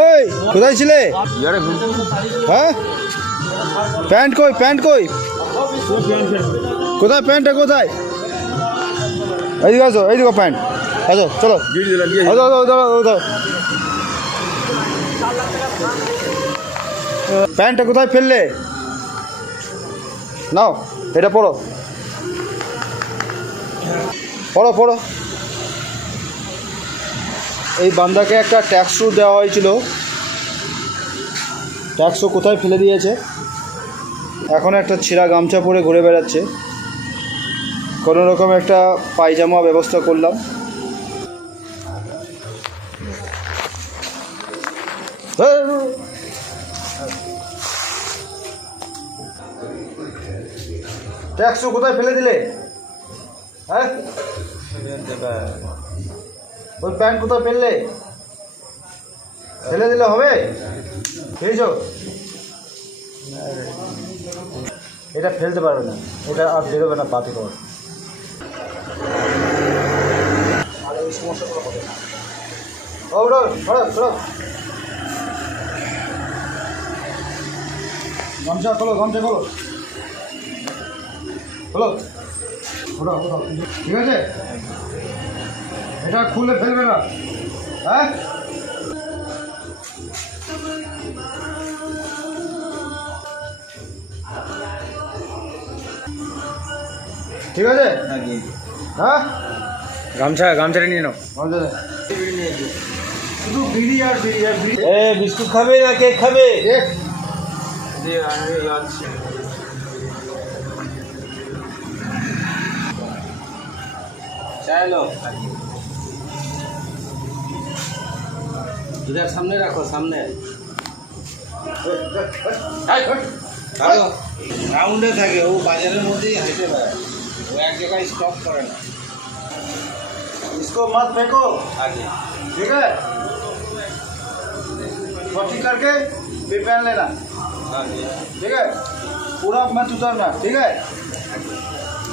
ওই কোথায় ছিলে? হ্যাঁ, প্যান্ট কই? প্যান্ট কই? কোথায় প্যান্টটা কোথায়? এইদিকে আসো, এইদিকে প্যান্ট। আচ্ছা চলো, প্যান্টটা কোথায় ফেললে? নাও এটা পড়ো, পড়ো পড়ো। এই বান্দাকে একটা ট্যাক্সও দেওয়া হয়েছিল, ট্যাক্সও কোথায় ফেলে দিয়েছে। এখন একটা ছেঁড়া গামছা পরে ঘুরে বেড়াচ্ছে। কোনো রকম একটা পায়জামা ব্যবস্থা করলাম। ট্যাক্সও কোথায় ফেলে দিলে? হ্যাঁ, ওই প্যান্ট কোথায় ফেললে? ফেলে দিলে হবে? খেয়েছো? এটা ফেলতে পারবে না, এটা আর বেরোবে না পাতি কর। আর এই সমস্যাগুলো হবে না। গামছা খোলো, গামছা খোলো, খোলো, ঠিক আছে? এটা খুলে ফেলবে না, হ্যাঁ? ঠিক আছে, হ্যাঁ? গামছাটা নিয়ে নাও। শুধু বিড়ি আর বিড়ি আর বিড়ি। বিস্কুট খাবে না কেক খাবে? चलो इधर सामने रखो, सामने राउंडे থাকে ও বাজারের মধ্যেই হেঁটে বেড়ায়, ও এক জায়গায় স্টপ করে না। इसको मत फेंको, आगे ठीक है? ठीक करके फिर पहन लेना, आगे ठीक है? पूरा मत उतरना, ठीक है?